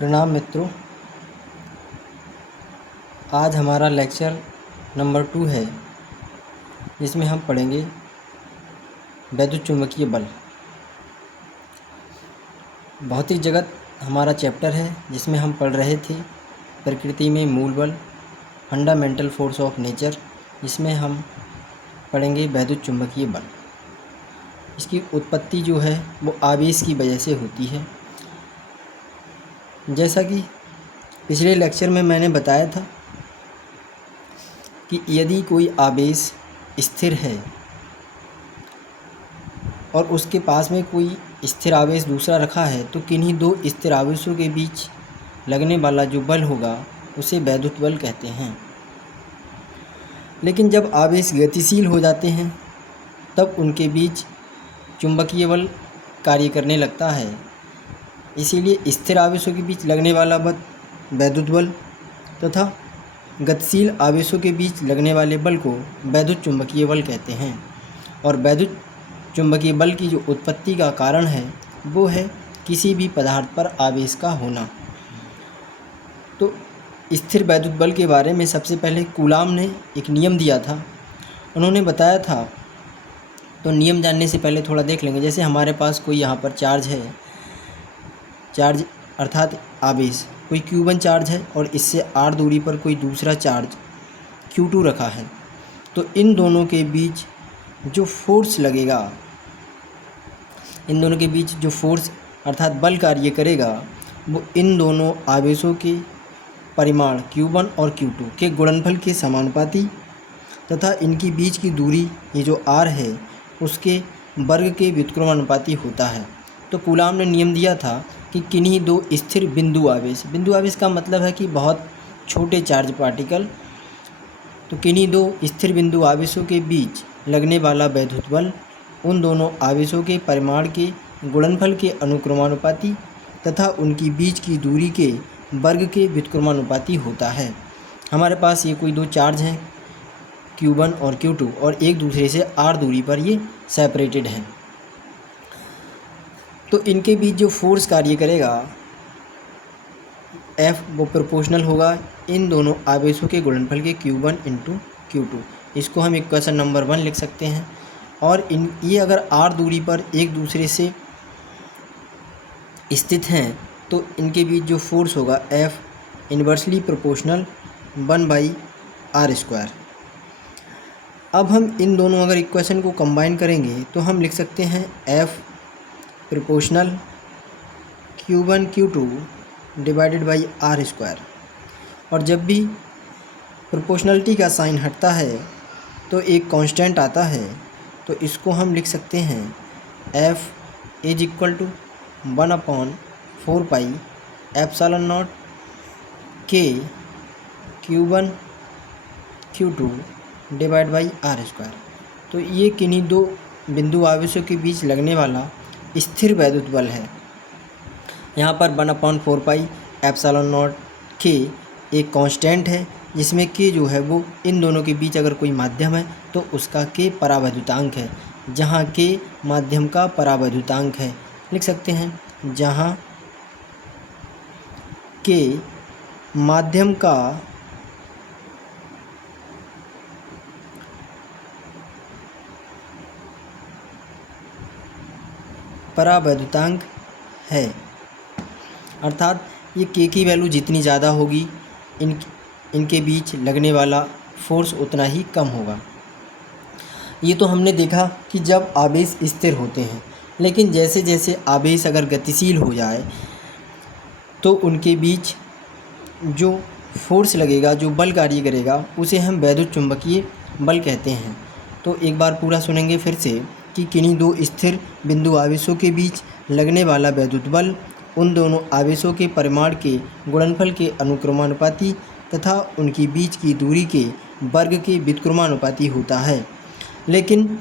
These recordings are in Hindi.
प्रणाम मित्रों। आज हमारा लेक्चर नंबर 2 है, जिसमें हम पढ़ेंगे वैद्युत चुम्बकीय बल। भौतिक जगत हमारा चैप्टर है, जिसमें हम पढ़ रहे थे प्रकृति में मूल बल, फंडामेंटल फोर्स ऑफ नेचर, जिसमें हम पढ़ेंगे वैद्युत चुम्बकीय बल। इसकी उत्पत्ति जो है वो आवेश की वजह से होती है। जैसा कि पिछले लेक्चर में मैंने बताया था कि यदि कोई आवेश स्थिर है और उसके पास में कोई स्थिर आवेश दूसरा रखा है, तो किन्हीं दो स्थिर आवेशों के बीच लगने वाला जो बल होगा उसे वैद्युत बल कहते हैं। लेकिन जब आवेश गतिशील हो जाते हैं तब उनके बीच चुंबकीय बल कार्य करने लगता है। इसीलिए स्थिर आवेशों के बीच लगने वाला बल वैद्युत बल तथा गतिशील आवेशों के बीच लगने वाले बल को वैद्युत चुंबकीय बल कहते हैं। और वैद्युत चुंबकीय बल की जो उत्पत्ति का कारण है वो है किसी भी पदार्थ पर आवेश का होना। तो स्थिर वैद्युत बल के बारे में सबसे पहले कूलाम ने एक नियम दिया था, उन्होंने बताया था। तो नियम जानने से पहले थोड़ा देख लेंगे। जैसे हमारे पास कोई यहाँ पर चार्ज है, चार्ज अर्थात आवेश कोई Q1 चार्ज है और इससे r दूरी पर कोई दूसरा चार्ज Q2 रखा है। तो इन दोनों के बीच जो फोर्स लगेगा, इन दोनों के बीच जो फोर्स अर्थात बल कार्य करेगा, वो इन दोनों आवेशों के परिमाण Q1 और Q2 के गुणनफल के समानुपाती तथा इनकी बीच की दूरी ये जो r है उसके वर्ग के व्युत्क्रमानुपाती होता है। तो कूलाम ने नियम दिया था कि किन्हीं दो स्थिर बिंदु आवेश का मतलब है कि बहुत छोटे चार्ज पार्टिकल, तो किन्हीं दो स्थिर बिंदु आवेशों के बीच लगने वाला वैद्युत बल उन दोनों आवेशों के परिमाण के गुणनफल के अनुक्रमानुपाती तथा उनकी बीच की दूरी के वर्ग के व्युत्क्रमानुपाती होता है। हमारे पास ये कोई दो चार्ज हैं Q1 और Q2 और एक दूसरे से r दूरी पर ये सेपरेटेड हैं। तो इनके बीच जो फोर्स कार्य करेगा F वो प्रोपोर्शनल होगा इन दोनों आवेशों के गुणनफल के Q1 इंटू Q2। इसको हम इक्वेशन नंबर 1 लिख सकते हैं। और ये अगर r दूरी पर एक दूसरे से स्थित हैं तो इनके बीच जो फोर्स होगा F इन्वर्सली प्रोपोर्शनल 1/r²। अब हम इन दोनों अगर इक्वेशन को कंबाइन करेंगे तो हम लिख सकते हैं F proportional Q1 Q2 divided by r²। और जब भी प्रोपोर्शनलिटी का साइन हटता है तो एक कांस्टेंट आता है, तो इसको हम लिख सकते हैं F is equal to 1/4 pi epsilon naught K Q1 Q2 divide by r²। तो ये किन्हीं दो बिंदु आवेशों के बीच लगने वाला स्थिर वैद्युत बल है। यहाँ पर 1/4 पाई एप्सिलॉन नॉट K एक कांस्टेंट है, जिसमें K जो है वो इन दोनों के बीच अगर कोई माध्यम है तो उसका K परावैद्युतांक है। जहाँ K माध्यम का परावैद्युतांक है, लिख सकते हैं जहाँ K माध्यम का परावैद्युतांक है, अर्थात ये K की वैल्यू जितनी ज़्यादा होगी इनके बीच लगने वाला फोर्स उतना ही कम होगा। ये तो हमने देखा कि जब आवेश स्थिर होते हैं, लेकिन जैसे जैसे आवेश अगर गतिशील हो जाए तो उनके बीच जो फोर्स लगेगा, जो बल कार्य करेगा, उसे हम वैद्युत चुंबकीय बल कहते हैं। तो एक बार पूरा सुनेंगे फिर से कि किन्हीं दो स्थिर बिंदु आवेशों के बीच लगने वाला वैद्युत बल उन दोनों आवेशों के परिमाण के गुणनफल के अनुक्रमानुपाती तथा उनकी बीच की दूरी के वर्ग के व्युत्क्रमानुपाती होता है। लेकिन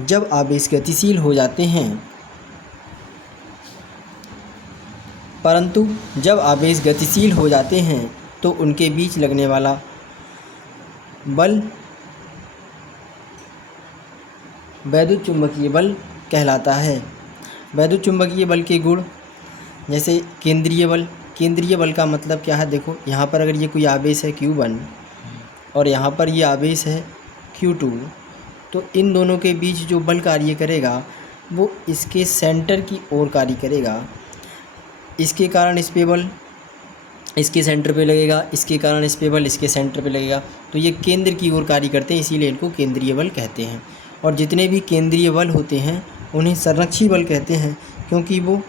जब आवेश गतिशील हो जाते हैं तो उनके बीच लगने वाला बल वैद्युत चुंबकीय बल कहलाता है। वैद्युत चुंबकीय बल के गुण जैसे केंद्रीय बल, केंद्रीय बल का मतलब क्या है, देखो यहाँ पर अगर ये कोई आवेश है Q1 और यहाँ पर ये आवेश है Q2, तो इन दोनों के बीच जो बल कार्य करेगा वो इसके सेंटर की ओर कार्य करेगा। इसके कारण इस पे बल इसके सेंटर पे लगेगा, इसके कारण इस पे बल इसके सेंटर पे लगेगा। तो ये केंद्र की ओर कार्य करते हैं, इसीलिए इनको केंद्रीय बल कहते हैं। और जितने भी केंद्रीय बल होते हैं उन्हें संरक्षी बल कहते हैं, क्योंकि वो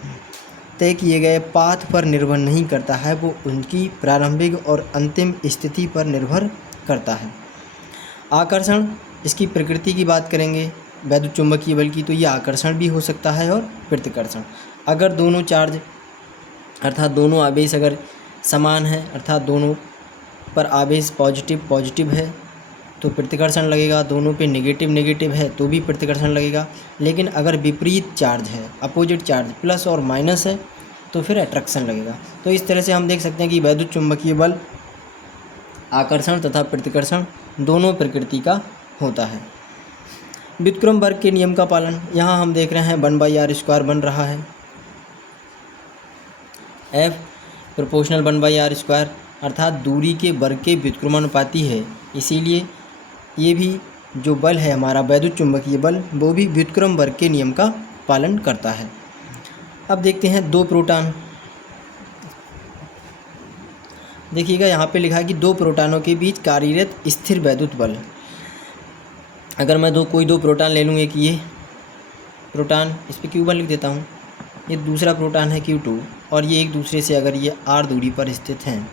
तय किए गए पाथ पर निर्भर नहीं करता है, वो उनकी प्रारंभिक और अंतिम स्थिति पर निर्भर करता है। आकर्षण, इसकी प्रकृति की बात करेंगे वैद्युत चुम्बकीय बल की, तो ये आकर्षण भी हो सकता है और प्रतिकर्षण। अगर दोनों चार्ज अर्थात दोनों आवेश अगर समान है, अर्थात दोनों पर आवेश पॉजिटिव है तो प्रतिकर्षण लगेगा, दोनों पे नेगेटिव है तो भी प्रतिकर्षण लगेगा। लेकिन अगर विपरीत चार्ज है, अपोजिट चार्ज प्लस और माइनस है, तो फिर अट्रैक्शन लगेगा। तो इस तरह से हम देख सकते हैं कि वैद्युत चुम्बकीय बल आकर्षण तथा प्रतिकर्षण दोनों प्रकृति का होता है। व्युत्क्रम वर्ग के नियम का पालन, यहाँ हम देख रहे हैं 1/r² बन रहा है। F प्रोपोर्शनल 1/r², अर्थात दूरी के वर्ग के व्युत्क्रमानुपाती है, इसीलिए ये भी जो बल है हमारा वैद्युत चुम्बकीय बल वो भी व्युत्क्रम वर्ग के नियम का पालन करता है। अब देखते हैं दो प्रोटॉन। देखिएगा यहाँ पे लिखा है कि दो प्रोटॉनों के बीच कार्यरत स्थिर वैद्युत बल। अगर मैं कोई दो प्रोटॉन ले लूँगी कि ये प्रोटॉन, इस पर Q1 लिख देता हूँ, ये दूसरा प्रोटॉन है Q2 और ये एक दूसरे से अगर ये r दूरी पर स्थित हैं,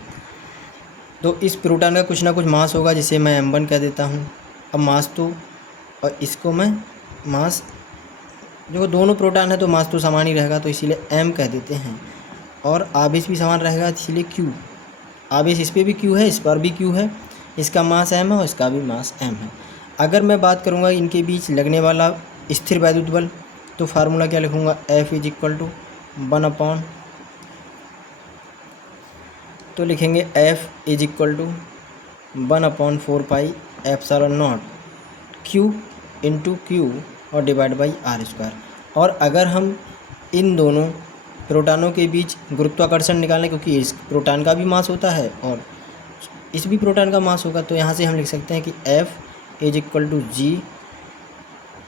तो इस प्रोटॉन का कुछ ना कुछ मास होगा जिसे मैं m1 कह देता हूँ। अब मास तो, और इसको मैं मास, जो दोनों प्रोटॉन है तो मास तो समान ही रहेगा, तो इसीलिए m कह देते हैं। और आवेश भी समान रहेगा, इसीलिए q, आवेश इस पर भी q है, इस पर भी q है, इसका मास m है और इसका भी मास m है। अगर मैं बात करूँगा इनके बीच लगने वाला स्थिर वैद्युत बल, तो फार्मूला क्या लिखूँगा, F = 1/, तो लिखेंगे F = 1/4πε0 Q × Q और /r²। और अगर हम इन दोनों प्रोटॉनों के बीच गुरुत्वाकर्षण निकालें, क्योंकि इस प्रोटॉन का भी मास होता है और इस भी प्रोटॉन का मास होगा, तो यहाँ से हम लिख सकते हैं कि F = G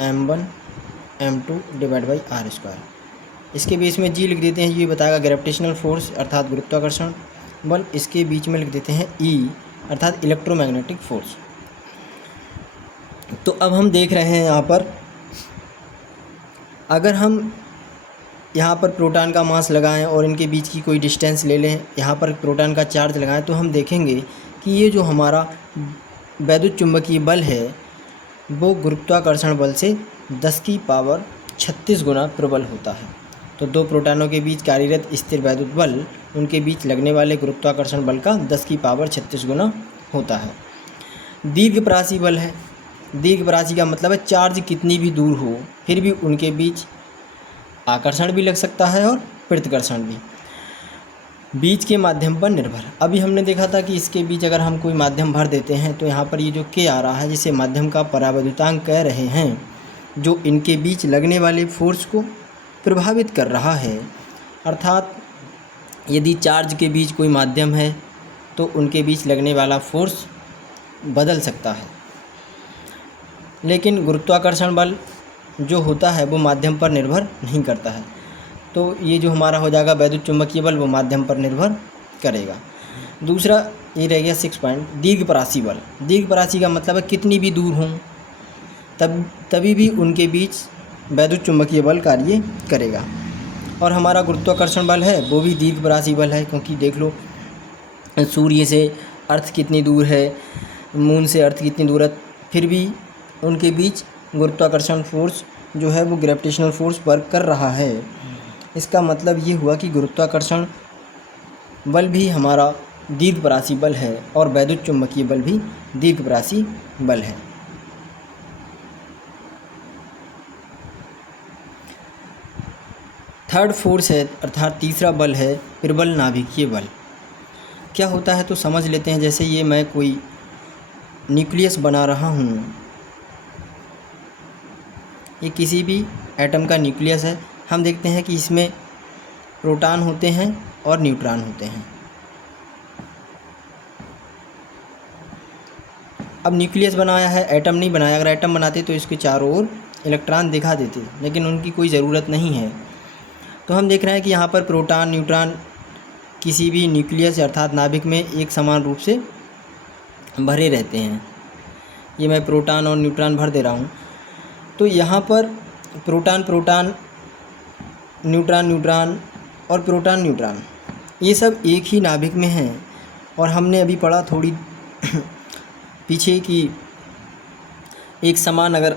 m1 m2 /r²। इसके बीच में G लिख देते हैं, ये बताएगा ग्रेविटेशनल फोर्स अर्थात गुरुत्वाकर्षण बल। इसके बीच में लिख देते हैं E अर्थात इलेक्ट्रोमैग्नेटिक फोर्स। तो अब हम देख रहे हैं यहाँ पर, अगर हम यहाँ पर प्रोटॉन का मास लगाएं और इनके बीच की कोई डिस्टेंस ले लें, यहाँ पर प्रोटॉन का चार्ज लगाएं, तो हम देखेंगे कि ये जो हमारा वैद्युत चुम्बकीय बल है वो गुरुत्वाकर्षण बल से 10⁻36 गुना प्रबल होता है। तो दो प्रोटॉनों के बीच कार्यरत स्थिर वैद्युत बल, उनके बीच लगने वाले गुरुत्वाकर्षण बल का 10⁻36 गुना होता है। दीर्घपरासी बल है, दीर्घपरासी का मतलब है चार्ज कितनी भी दूर हो फिर भी उनके बीच आकर्षण भी लग सकता है और प्रतिकर्षण भी, बीच के माध्यम पर निर्भर। अभी हमने देखा था कि इसके बीच अगर हम कोई माध्यम भर देते हैं, तो यहाँ पर ये जो K आ रहा है जिसे माध्यम का परावैद्युतांक कह रहे हैं, जो इनके बीच लगने वाले फोर्स को प्रभावित कर रहा है। अर्थात यदि चार्ज के बीच कोई माध्यम है तो उनके बीच लगने वाला फोर्स बदल सकता है, लेकिन गुरुत्वाकर्षण बल जो होता है वो माध्यम पर निर्भर नहीं करता है। तो ये जो हमारा हो जाएगा वैद्युत चुम्बकीय बल, वो माध्यम पर निर्भर करेगा। दूसरा ये रह गया 6 पॉइंट, दीर्घपरासी बल। दीर्घपरासी का मतलब है कितनी भी दूर हों तभी भी उनके बीच वैद्युत चुम्बकीय बल कार्य करेगा। और हमारा गुरुत्वाकर्षण बल है वो भी दीर्घपरासी बल है, क्योंकि देख लो सूर्य से अर्थ कितनी दूर है, मून से अर्थ कितनी दूर है, फिर भी उनके बीच गुरुत्वाकर्षण फोर्स जो है वो ग्रेविटेशनल फोर्स वर्क कर रहा है। इसका मतलब ये हुआ कि गुरुत्वाकर्षण बल भी हमारा दीर्घपरासी बल है और वैद्युत चुम्बकीय बल भी दीर्घपरासी बल है। थर्ड फोर्स है अर्थात तीसरा बल है प्रबल नाभिकीय बल। क्या होता है तो समझ लेते हैं। जैसे ये मैं कोई न्यूक्लियस बना रहा हूँ, ये किसी भी एटम का न्यूक्लियस है। हम देखते हैं कि इसमें प्रोटॉन होते हैं और न्यूट्रॉन होते हैं। अब न्यूक्लियस बनाया है, एटम नहीं बनाया। अगर एटम बनाते तो इसके चारों ओर इलेक्ट्रॉन दिखा देते, लेकिन उनकी कोई ज़रूरत नहीं है। तो हम देख रहे हैं कि यहाँ पर प्रोटॉन न्यूट्रॉन किसी भी न्यूक्लियस अर्थात नाभिक में एक समान रूप से भरे रहते हैं। ये मैं प्रोटॉन और न्यूट्रॉन भर दे रहा हूँ। तो यहाँ पर प्रोटॉन प्रोटॉन, न्यूट्रॉन न्यूट्रॉन और प्रोटॉन न्यूट्रॉन ये सब एक ही नाभिक में हैं। और हमने अभी पढ़ा थोड़ी पीछे कि एक समान अगर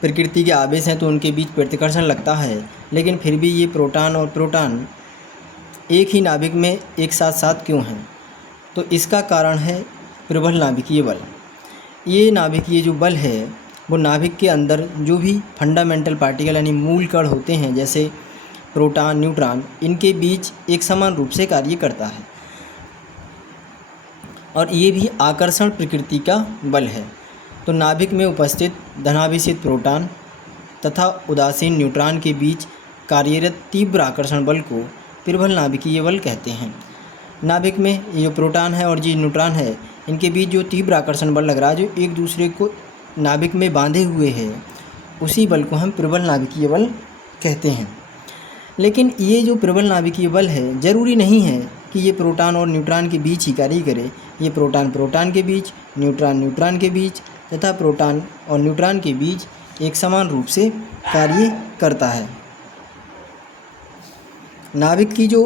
प्रकृति के आवेश हैं तो उनके बीच प्रतिकर्षण लगता है, लेकिन फिर भी ये प्रोटॉन और प्रोटॉन एक ही नाभिक में एक साथ साथ क्यों हैं? तो इसका कारण है प्रबल नाभिकीय बल। ये नाभिकीय जो बल है वो नाभिक के अंदर जो भी फंडामेंटल पार्टिकल यानी मूल कण होते हैं, जैसे प्रोटॉन न्यूट्रॉन, इनके बीच एक समान रूप से कार्य करता है। और ये भी आकर्षण प्रकृति का बल है। तो नाभिक में उपस्थित धनावेशित प्रोटॉन तथा उदासीन न्यूट्रॉन के बीच कार्यरत तीव्र आकर्षण बल को प्रबल नाभिकीय बल कहते हैं। नाभिक में ये जो प्रोटॉन है और जो न्यूट्रॉन है, इनके बीच जो तीव्र आकर्षण बल लग रहा है, जो एक दूसरे को नाभिक में बांधे हुए है, उसी बल को हम प्रबल नाभिकीय बल कहते हैं। लेकिन ये जो प्रबल नाभिकीय बल है, ज़रूरी नहीं है कि ये प्रोटॉन और न्यूट्रॉन के बीच ही कार्य करे। ये प्रोटॉन प्रोटॉन के बीच, न्यूट्रॉन न्यूट्रॉन के बीच तथा प्रोटॉन और न्यूट्रॉन के बीच एक समान रूप से कार्य करता है। नाभिक की जो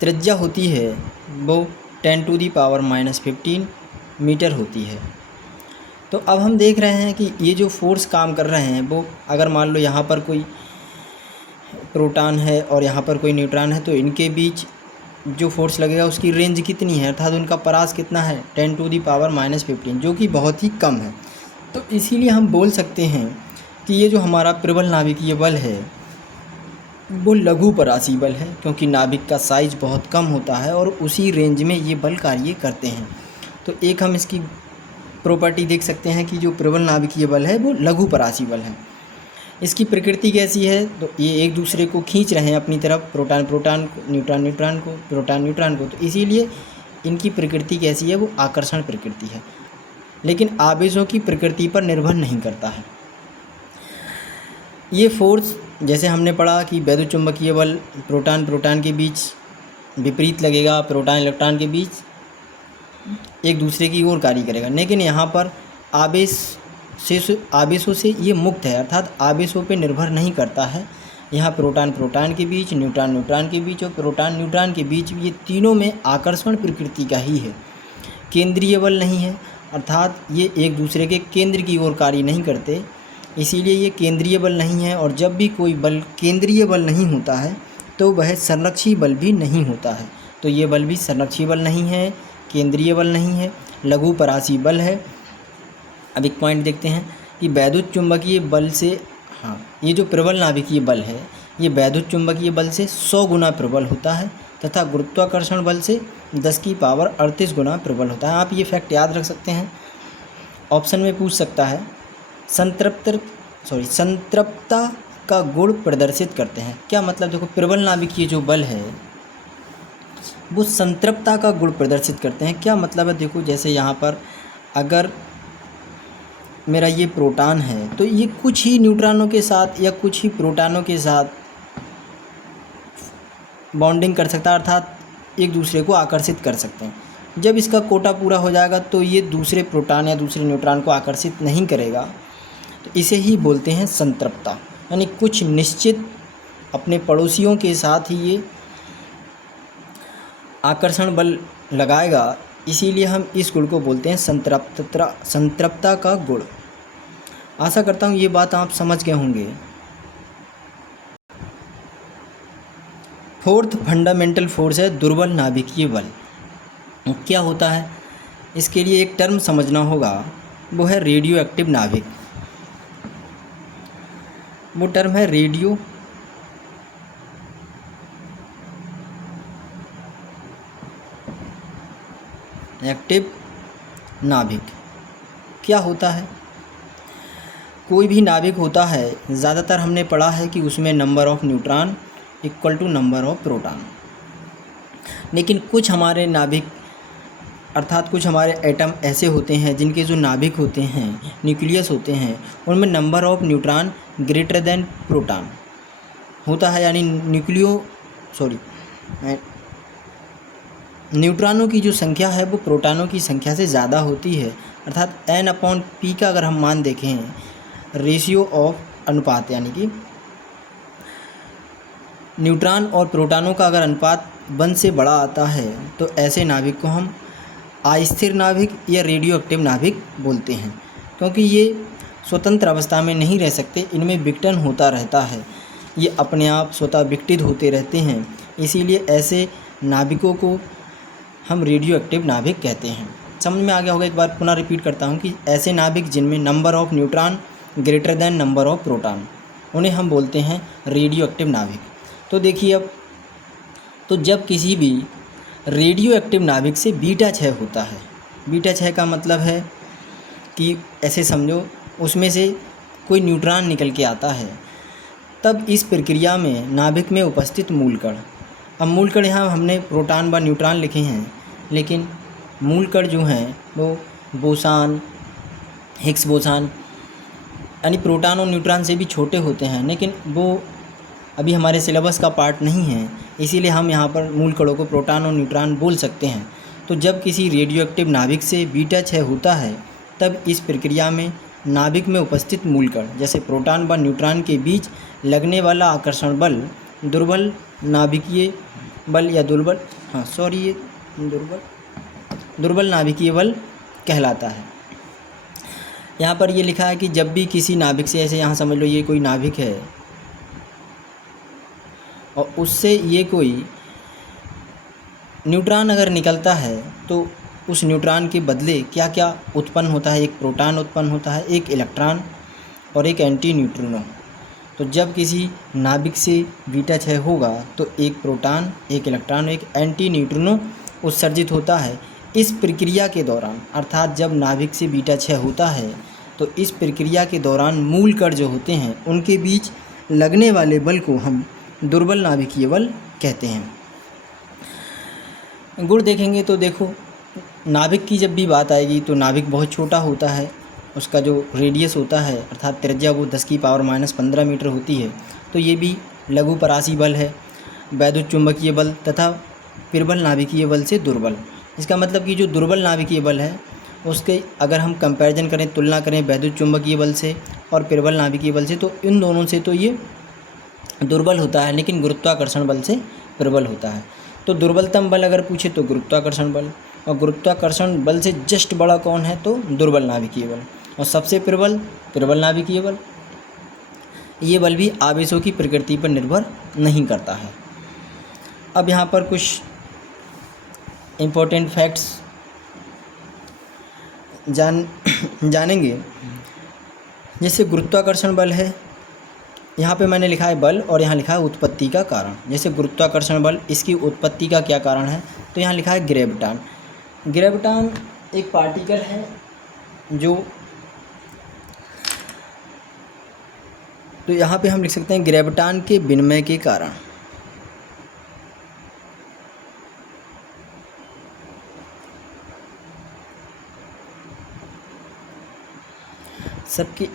त्रिज्या होती है वो 10⁻⁻15 मीटर होती है। तो अब हम देख रहे हैं कि ये जो फोर्स काम कर रहे हैं वो, अगर मान लो यहाँ पर कोई प्रोटॉन है और यहाँ पर कोई न्यूट्रॉन है, तो इनके बीच जो फोर्स लगेगा उसकी रेंज कितनी है, अर्थात उनका परास कितना है, 10⁻⁻15, जो कि बहुत ही कम है। तो इसीलिए हम बोल सकते हैं कि ये जो हमारा प्रबल नाभिकीय बल है वो लघु परासी बल है, क्योंकि नाभिक का साइज बहुत कम होता है और उसी रेंज में ये बल कार्य करते हैं। तो एक हम इसकी प्रॉपर्टी देख सकते हैं कि जो प्रबल नाभिकीय बल है वो लघु परासी बल है। इसकी प्रकृति कैसी है? तो ये एक दूसरे को खींच रहे हैं अपनी तरफ, प्रोटॉन प्रोटॉन को, न्यूट्रॉन न्यूट्रॉन को, प्रोटॉन न्यूट्रॉन को। तो इसीलिए इनकी प्रकृति कैसी है? वो आकर्षण प्रकृति है, लेकिन आवेशों की प्रकृति पर निर्भर नहीं करता है। ये फोर्स, जैसे हमने पढ़ा कि वैद्युत चुंबकीय बल प्रोटॉन प्रोटॉन के बीच विपरीत लगेगा, प्रोटॉन इलेक्ट्रॉन के बीच एक दूसरे की ओर कार्य करेगा। लेकिन यहाँ पर आवेशों से ये मुक्त है, अर्थात आवेशों पे निर्भर नहीं करता है। यहाँ प्रोटॉन प्रोटॉन के बीच, न्यूट्रॉन न्यूट्रॉन के बीच और प्रोटॉन न्यूट्रॉन के बीच, ये तीनों में आकर्षण प्रकृति का ही है, केंद्रीय बल नहीं है। अर्थात ये एक दूसरे के केंद्र की ओर कार्य नहीं करते, इसीलिए ये केंद्रीय बल नहीं है। और जब भी कोई बल केंद्रीय बल नहीं होता है तो वह संरक्षी बल भी नहीं होता है। तो ये बल भी संरक्षी बल नहीं है, केंद्रीय बल नहीं है, लघु परासी बल है। अब एक पॉइंट देखते हैं कि वैद्युत चुंबकीय बल से, ये जो प्रबल नाभिकीय बल है ये वैद्युत चुंबकीय बल से 100 गुना प्रबल होता है तथा गुरुत्वाकर्षण बल से 10⁻38 गुना प्रबल होता है। आप ये फैक्ट याद रख सकते हैं, ऑप्शन में पूछ सकता है। संतृप्तता का गुण प्रदर्शित करते हैं। क्या मतलब? देखो, प्रबल नाभिकीय जो बल है वो संतृप्तता का गुण प्रदर्शित करते हैं। क्या मतलब है? देखो, जैसे यहाँ पर अगर मेरा ये प्रोटॉन है तो ये कुछ ही न्यूट्रॉनों के साथ या कुछ ही प्रोटॉनों के साथ बॉन्डिंग कर सकता है, अर्थात एक दूसरे को आकर्षित कर सकते हैं। जब इसका कोटा पूरा हो जाएगा तो ये दूसरे प्रोटॉन या दूसरे न्यूट्रॉन को आकर्षित नहीं करेगा। तो इसे ही बोलते हैं संतृप्तता, यानी कुछ निश्चित अपने पड़ोसियों के साथ ही ये आकर्षण बल लगाएगा, इसीलिए हम इस गुण को बोलते हैं संतृप्तता का गुण। आशा करता हूँ ये बात आप समझ गए होंगे। फोर्थ फंडामेंटल फोर्स है दुर्बल नाभिकीय बल। क्या होता है? इसके लिए एक टर्म समझना होगा, वो है रेडियो एक्टिव नाभिक। वो टर्म है रेडियो एक्टिव नाभिक। क्या होता है? कोई भी नाभिक होता है, ज़्यादातर हमने पढ़ा है कि उसमें number of neutron equal to number of proton. लेकिन कुछ हमारे नाभिक अर्थात कुछ हमारे एटम ऐसे होते हैं जिनके जो नाभिक होते हैं, न्यूक्लियस होते हैं, उनमें number of neutron greater than proton होता है, यानी न्यूट्रॉनों की जो संख्या है वो प्रोटॉनों की संख्या से ज़्यादा होती है। अर्थात n/p का अगर हम मान देखें, रेशियो ऑफ अनुपात, यानी कि न्यूट्रॉन और प्रोटॉनों का अगर अनुपात 1 से बड़ा आता है तो ऐसे नाभिक को हम अस्थिर नाभिक या रेडियो एक्टिव नाभिक बोलते हैं, क्योंकि ये स्वतंत्र अवस्था में नहीं रह सकते, इनमें विघटन होता रहता है, ये अपने आप स्वतः विघटित होते रहते हैं। इसीलिए ऐसे नाभिकों को हम रेडियो एक्टिव नाभिक कहते हैं। समझ में आ गया होगा। एक बार पुनः रिपीट करता हूँ कि ऐसे नाभिक जिनमें number of neutron greater than number of proton, उन्हें हम बोलते हैं रेडियो एक्टिव नाभिक। तो देखिए अब, तो जब किसी भी रेडियो एक्टिव नाभिक से बीटा क्षय होता है, बीटा क्षय का मतलब है कि ऐसे समझो उसमें से कोई न्यूट्रॉन निकल के आता है, तब इस प्रक्रिया में नाभिक में उपस्थित मूलकण, अब मूलकण यहाँ हमने प्रोटॉन व न्यूट्रॉन लिखे हैं, लेकिन मूलकण जो हैं वो बोसान, हिग्स बोसान, यानी प्रोटॉन और न्यूट्रॉन से भी छोटे होते हैं, लेकिन वो अभी हमारे सिलेबस का पार्ट नहीं है, इसीलिए हम यहाँ पर मूलकणों को प्रोटॉन और न्यूट्रॉन बोल सकते हैं। तो जब किसी रेडियो एक्टिव नाभिक से बीटा क्षय होता है, तब इस प्रक्रिया में नाभिक में उपस्थित मूलकण जैसे प्रोटॉन व न्यूट्रॉन के बीच लगने वाला आकर्षण बल दुर्बल नाभिकीय बल या दुर्बल नाभिकीय बल कहलाता है। यहाँ पर ये लिखा है कि जब भी किसी नाभिक से, ऐसे यहाँ समझ लो ये कोई नाभिक है और उससे ये कोई न्यूट्रॉन अगर निकलता है तो उस न्यूट्रॉन के बदले क्या क्या उत्पन्न होता है, एक प्रोटॉन उत्पन्न होता है, एक इलेक्ट्रॉन और एक एंटी न्यूट्रिनो। तो जब किसी नाभिक से बीटा क्षय होगा तो एक प्रोटॉन, एक इलेक्ट्रॉन, एक एंटी न्यूट्रिनो उत्सर्जित होता है। इस प्रक्रिया के दौरान, अर्थात जब नाभिक से बीटा क्षय होता है तो इस प्रक्रिया के दौरान मूलकण जो होते हैं उनके बीच लगने वाले बल को हम दुर्बल नाभिकीय बल कहते हैं। गुण देखेंगे तो देखो, नाभिक की जब भी बात आएगी तो नाभिक बहुत छोटा होता है, उसका जो रेडियस होता है अर्थात त्रिज्या वो 10⁻15 मीटर होती है। तो ये भी लघु परासी बल है, वैद्युत चुंबकीय बल तथा प्रबल नाभिकीय बल से दुर्बल। इसका मतलब कि जो दुर्बल नाभिकीय बल है उसके अगर हम कंपैरिजन करें, तुलना करें वैद्युत चुंबकीय बल से और प्रबल नाभिकीय बल से, तो इन दोनों से तो ये दुर्बल होता है, लेकिन गुरुत्वाकर्षण बल से प्रबल होता है। तो दुर्बलतम बल अगर पूछे तो गुरुत्वाकर्षण बल, और गुरुत्वाकर्षण बल से जस्ट बड़ा कौन है तो दुर्बल नाभिकीय बल, और सबसे प्रबल नाभिकीय बल। ये बल भी आवेशों की प्रकृति पर निर्भर नहीं करता है। अब यहाँ पर कुछ इम्पोर्टेंट फैक्ट्स जानेंगे। जैसे गुरुत्वाकर्षण बल है, यहाँ पे मैंने लिखा है बल और यहाँ लिखा है उत्पत्ति का कारण। जैसे गुरुत्वाकर्षण बल, इसकी उत्पत्ति का क्या कारण है, तो यहाँ लिखा है ग्रेविटॉन। ग्रेविटॉन एक पार्टिकल है जो, तो यहाँ पे हम लिख सकते हैं ग्रेविटॉन के विनिमय के कारण। सबकी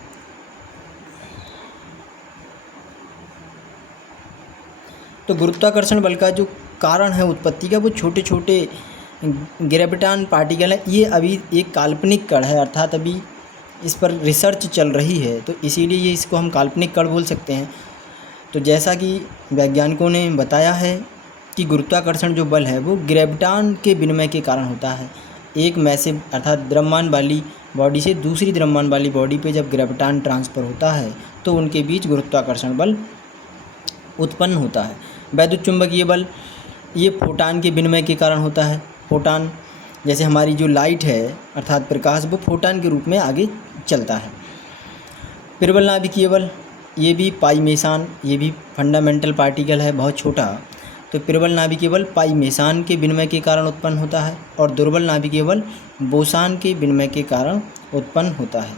तो गुरुत्वाकर्षण बल का जो कारण है उत्पत्ति का, वो छोटे छोटे ग्रेविटॉन पार्टिकल है। ये अभी एक काल्पनिक कण है, अर्थात अभी इस पर रिसर्च चल रही है, तो इसीलिए ये इसको हम काल्पनिक कण बोल सकते हैं। तो जैसा कि वैज्ञानिकों ने बताया है कि गुरुत्वाकर्षण जो बल है वो ग्रेविटॉन के विनिमय के कारण होता है। एक मैसिव अर्थात द्रव्यमान वाली बॉडी से दूसरी द्रव्यमान वाली बॉडी पे जब ग्रेविटॉन ट्रांसफ़र होता है तो उनके बीच गुरुत्वाकर्षण बल उत्पन्न होता है। वैद्युत चुंबकीय बल ये फोटान के विनिमय के कारण होता है। फोटान जैसे हमारी जो लाइट है अर्थात प्रकाश, वो फोटान के रूप में आगे चलता है। प्रबल नाभिकीय बल ये भी पाई मेसान, ये भी फंडामेंटल पार्टिकल है, बहुत छोटा। तो प्रबल नाभिकीय बल पाई मेसान के विनिमय के कारण उत्पन्न होता है और दुर्बल नाभिकीय बल बोसान के विनिमय के कारण उत्पन्न होता है।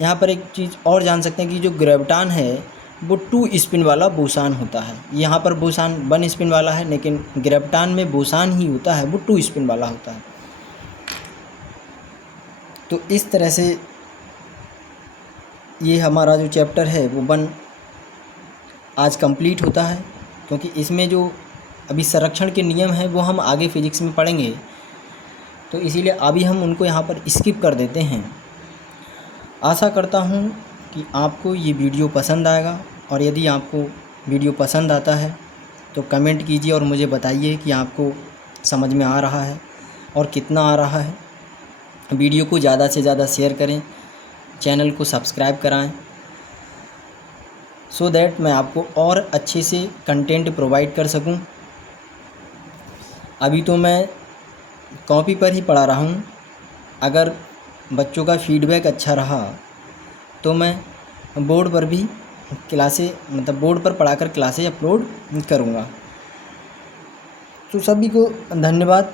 यहाँ पर एक चीज़ और जान सकते हैं कि जो ग्रेविटान है वो 2 स्पिन वाला बोसान होता है। यहाँ पर बोसान 1 स्पिन वाला है, लेकिन ग्रेविटान में बोसान ही होता है वो 2 स्पिन वाला होता है। तो इस तरह से ये हमारा जो चैप्टर है वो 1 आज कंप्लीट होता है, क्योंकि इसमें जो अभी संरक्षण के नियम हैं वो हम आगे फिजिक्स में पढ़ेंगे, तो इसीलिए अभी हम उनको यहाँ पर स्किप कर देते हैं। आशा करता हूँ कि आपको ये वीडियो पसंद आएगा, और यदि आपको वीडियो पसंद आता है तो कमेंट कीजिए और मुझे बताइए कि आपको समझ में आ रहा है और कितना आ रहा है। वीडियो को ज़्यादा से ज़्यादा शेयर करें, चैनल को सब्सक्राइब कराएं, सो दैट मैं आपको और अच्छे से कंटेंट प्रोवाइड कर सकूं। अभी तो मैं कॉपी पर ही पढ़ा रहा हूं, अगर बच्चों का फीडबैक अच्छा रहा तो मैं बोर्ड पर भी बोर्ड पर पढ़ाकर क्लासेज अपलोड करूंगा। तो सभी को धन्यवाद।